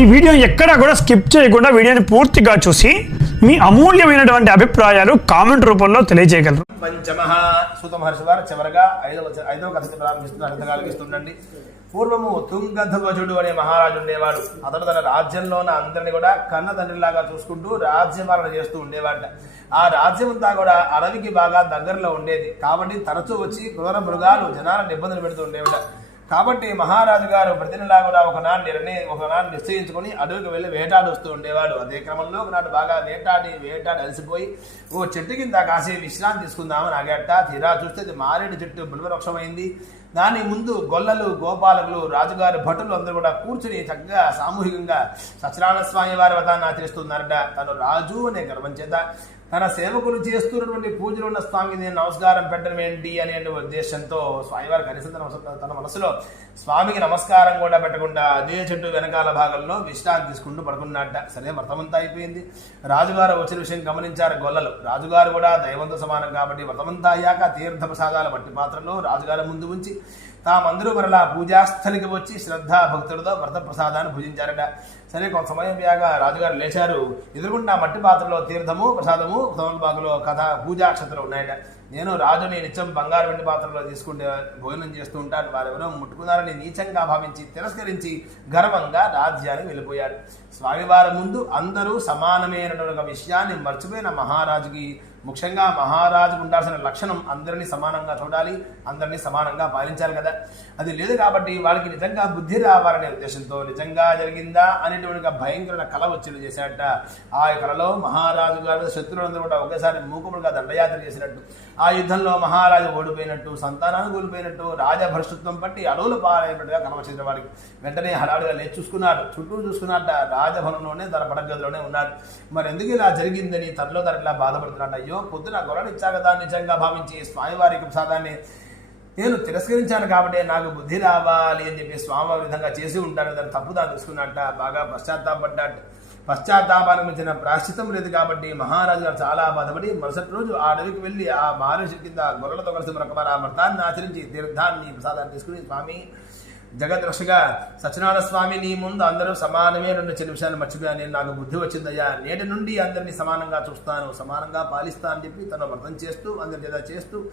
ఈ వీడియో ఎక్కడా కూడా స్కిప్ చేయకుండా వీడియోని పూర్తిగా చూసి మీ అమూల్యమైనటువంటి అభిప్రాయాలు కామెంట్ రూపంలో తెలియజేయగలరు. పంచమహ సూత మహర్షి వారు చివరగా ఐదవ ఐదవ కథ ప్రారంభిస్తున్న కలిగిస్తుండండి పూర్వము తుంగధ్వజుడు అనే మహారాజు ఉండేవాడు. అతడు తన రాజ్యంలోన అందరిని కూడా కన్న తండ్రిలాగా చూసుకుంటూ రాజ్యపాలన చేస్తూ ఉండేవాడు ఆ రాజ్యం అంతా కూడా అడవికి బాగా దగ్గరలో ఉండేది. కాబట్టి తరచూ వచ్చి క్రూర మృగాలు జనాలను ఇబ్బందులు పెడుతూ ఉండేవాడు కాబట్టి మహారాజు గారు ప్రతినిలా కూడా ఒకనాడు నిర్ణయం ఒకనాడు నిశ్చయించుకొని అడవికి వెళ్ళి వేటాడు వస్తూ ఉండేవాడు. అదే క్రమంలో ఒకనాడు బాగా వేటాడి వేటాడి అలసిపోయి ఓ చెట్టు కింద కాసే విశ్రాంతి తీసుకుందామని ఆగట్ట తీరా చూస్తే అది మారేడు చెట్టు బుల్వృక్షమైంది దాని ముందు గొల్లలు గోపాలకులు రాజుగారి భటులు అందరూ కూడా కూర్చుని చక్కగా సామూహికంగా సత్యనారాయణ స్వామి వారి వదాన్ని ఆచరిస్తున్నారట. తను రాజు అనే గర్వం చేత తన సేవకులు చేస్తున్నటువంటి పూజలు ఉన్న స్వామికి నేను నమస్కారం పెట్టడం ఏంటి అనే ఉద్దేశంతో స్వామివారి కనీసం తన తన మనసులో స్వామికి నమస్కారం కూడా పెట్టకుండా అదే చెట్టు వెనకాల భాగంలో విశ్రాంతి తీసుకుంటూ పడుకున్నట్ట. సరే వ్రతమంతా అయిపోయింది. రాజుగారు వచ్చిన విషయం గమనించారు గొల్లలు. రాజుగారు కూడా దైవంతో సమానం కాబట్టి వ్రతమంతా అయ్యాక తీర్థ ప్రసాదాల మట్టి పాత్రలో రాజుగారి ముందు ఉంచి తామందరూ మరలా పూజాస్థలికి వచ్చి శ్రద్ధా భక్తులతో వ్రత ప్రసాదాన్ని భుజించారట. సరే కొంత సమయం అయ్యాక రాజుగారు లేచారు. ఎదురుగుండా మట్టి పాత్రలో తీర్థము ప్రసాదము తమలపాకులో కథ పూజాక్షతలు ఉన్నాయట. నేను రాజుని నిత్యం బంగారు వెండి పాత్రలో తీసుకుంటే భోజనం చేస్తూ ఉంటాను. వారెవరో ముట్టుకున్నారని నీచంగా భావించి తిరస్కరించి గర్వంగా రాజ్యానికి వెళ్ళిపోయాడు స్వామివారి ముందు అందరూ సమానమైనటువంటి విషయాన్ని మర్చిపోయిన మహారాజుకి ముఖ్యంగా మహారాజుకు ఉండాల్సిన లక్షణం అందరినీ సమానంగా చూడాలి అందరినీ సమానంగా పాలించాలి కదా. అది లేదు కాబట్టి వాళ్ళకి నిజంగా బుద్ధి రావాలనే ఉద్దేశంతో నిజంగా జరిగిందా అనేటువంటి భయంకరమైన కళ వచ్చి చేశాడట. ఆ కళలో మహారాజు గారు శత్రువులందరూ కూడా ఒకేసారి మూకుములుగా దండయాత్ర చేసినట్టు. ఆ యుద్ధంలో మహారాజు ఓడిపోయినట్టు సంతానాన్ని కోల్పోయినట్టు రాజభ్రష్టత్వం పట్టి అడవులు పాలైనట్టుగా కనవచ్చిన వాడికి వెంటనే హడాడుగా లేచి చూసుకున్నాడు. చుట్టూ చూసుకున్నట్ట రాజభవనంలోనే తన పడగదిలోనే ఉన్నాడు. మరి ఎందుకు ఇలా జరిగిందని తనలో తన ఇలా బాధపడుతున్నాడు? అయ్యో పొద్దున గొర్రెలు ఇచ్చా కదా నిజంగా భావించి స్వామివారికి ప్రసాదాన్ని. నేను తిరస్కరించాను కాబట్టి నాకు బుద్ధి రావాలి అని చెప్పి స్వామి విధంగా చేసి ఉంటాను దాన్ని తప్పుదా తీసుకున్నట్ట బాగా పశ్చాత్తాపడ్డాట పశ్చాత్తాపానికి మించిన ప్రాశ్చితం లేదు కాబట్టి మహారాజు గారు చాలా బాధపడి మరుసటి రోజు ఆ అడవికి వెళ్ళి ఆ మహర్షి కింద గొర్రెలతో కలిసి మరొక ఆ వ్రతాన్ని ఆచరించి తీర్థాన్ని ప్రసాదాన్ని తీసుకుని స్వామి జగద్రక్షగా సత్యనారాయణ స్వామి నీ ముందు అందరూ సమానమే రెండు చిన్న విషయాలు మర్చిపోయాను. నేను నాకు బుద్ధి వచ్చిందయ్యా. నేటి నుండి అందరినీ సమానంగా చూస్తాను. సమానంగా పాలిస్తా అని చెప్పి తను వ్రతం చేస్తూ అందరి ఏదో చేస్తూ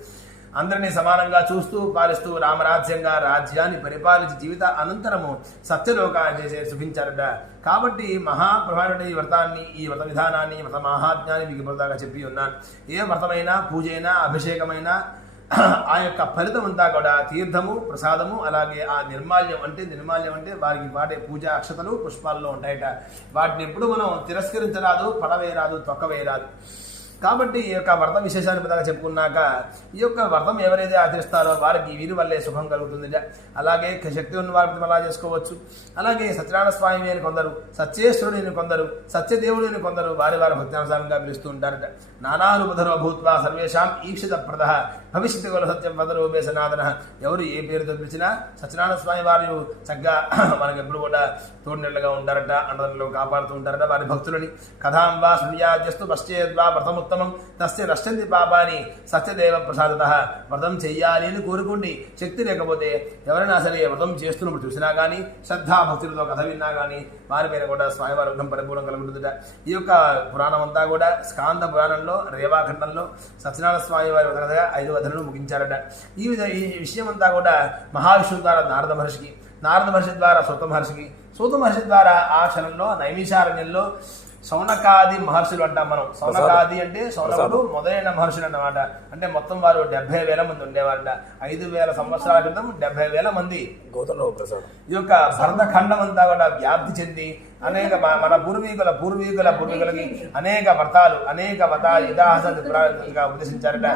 అందరినీ సమానంగా చూస్తూ పాలిస్తూ రామరాజ్యంగా రాజ్యాన్ని పరిపాలించి జీవిత అనంతరము సత్యలోకాన్ని శుభించారట. కాబట్టి మహాప్రభానుడి ఈ వ్రతాన్ని ఈ వ్రత విధానాన్ని వ్రత మహాజ్ఞాన్ని మీకు ఇప్పుడు చెప్పి ఉన్నాను. ఏ వ్రతమైనా పూజైనా అభిషేకమైనా ఆ యొక్క ఫలితం అంతా కూడా తీర్థము ప్రసాదము అలాగే ఆ నిర్మాల్యం అంటే నిర్మాల్యం అంటే వారికి వాడే పూజ అక్షతలు పుష్పాల్లో ఉంటాయట. వాటిని ఎప్పుడు మనం తిరస్కరించరాదు పడవేయరాదు తొక్కవేయరాదు. కాబట్టి ఈ యొక్క వ్రతం విశేషాన్ని పదాలు చెప్పుకున్నాక ఈ యొక్క వ్రతం ఎవరైతే ఆచరిస్తారో వారికి వీరి వల్లే శుభం కలుగుతుంది అలాగే శక్తి ఉన్న వారికి అలా చేసుకోవచ్చు. అలాగే సత్యనారాయణ స్వామి అని కొందరు సత్యేశ్వరుడిని కొందరు సత్యదేవుడిని కొందరు వారి వారి భక్తానుసారంగా పిలుస్తూ ఉంటారట నానారూపధరో భూత్వా సర్వేషాం ఈక్షిత ప్రద భవిష్యత్తు గల సత్యం పదరూపే సనాతన ఎవరు ఏ పేరుతో పిలిచినా సత్యనారాయణ స్వామి వారు చక్కగా మనకు ఎప్పుడు కూడా తోడునెళ్ళగా ఉంటారట అన్నదంలో కాపాడుతూ ఉంటారట వారి భక్తులని. కథాంబా శృణ్యాజస్తు పశ్చేద్వా ఉత్తమం. తస్య నష్టంది పాపాని సత్యదేవ ప్రసాదత. వ్రతం చెయ్యాలి అని కోరుకోండి. శక్తి లేకపోతే ఎవరైనా సరే వ్రతం చేస్తున్నప్పుడు చూసినా కానీ శ్రద్ధా భక్తులతో కథ విన్నా కానీ వారిపైన కూడా స్వామివారి వృద్ధం పరిపూర్ణం కలుగుతుందట. ఈ యొక్క పురాణం అంతా కూడా స్కాంద పురాణంలో రేవాఖండంలో సత్యనారాయణ స్వామి వారి కథగా ఐదు వధనలు ముగించారట. ఈ విధ ఈ విషయం అంతా కూడా మహావిష్ణువు ద్వారా నారద మహర్షికి నారద మహర్షి ద్వారా సూత మహర్షికి సూత మహర్షి ద్వారా ఆ క్షణంలో నైమిషారణ్యంలో సౌనకాది మహర్షులు అంటాం మనం. సౌనకాది అంటే సౌనకుడు మొదలైన మహర్షులు అన్నమాట. అంటే మొత్తం వారు డెబ్బై వేల మంది ఉండేవారట. ఐదు వేల సంవత్సరాల క్రితం డెబ్బై వేల మంది. గౌతమ ప్రసాదం. ఈ యొక్క భరతఖండం అంతా కూడా వ్యాప్తి చెంది అనేక మన పూర్వీకుల పూర్వీకుల పూర్వీకులకి అనేక వ్రతాలు అనేక వ్రతాలు ఇతిహాసాలు ఉద్దేశించారట ఉపదేశించారట.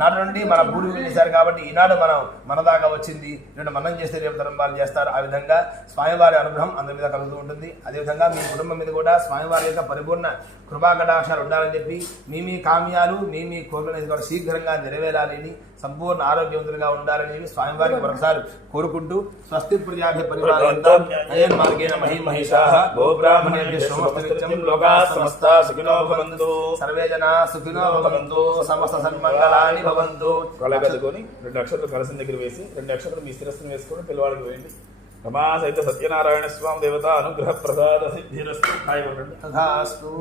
నాటి నుండి మన పూర్వీకులు చేశారు కాబట్టి ఈనాడు మనం మన దాకా వచ్చింది. రెండు మనం చేస్తే రేపు తరం వాళ్ళు చేస్తారు. ఆ విధంగా స్వామివారి అనుగ్రహం అందరి మీద కలుగుతూ ఉంటుంది. అదేవిధంగా మీ కుటుంబం మీద కూడా స్వామివారి యొక్క పరిపూర్ణ కృపాకటాక్షాలు ఉండాలని చెప్పి మీ మీ కామ్యాలు మీ మీ కోరికలు కూడా శీఘ్రంగా నెరవేరాలని సంపూర్ణ ఆరోగ్యవంతులుగా ఉండాలని స్వామివారికి మరొకసారి కోరుకుంటూ స్వస్తి ప్రజాభి పరిపాలయంతాం అయన్ మార్గేణ మహీ సర్వే జనా సుఖినో భవంతు సమస్త సన్మంగళాని భవంతు కళ్ళ కదుకొని రెండు అక్షరాలు దగ్గర వేసి రెండు అక్షరాలు మీ శిరస్సును వేసుకొని పిల్లవాడికి వేయండి. రమా సహిత సత్యనారాయణ స్వామి దేవత అనుగ్రహ ప్రసాద సిద్ధిరస్తు. హాయి కొట్టండి. తథాస్తు.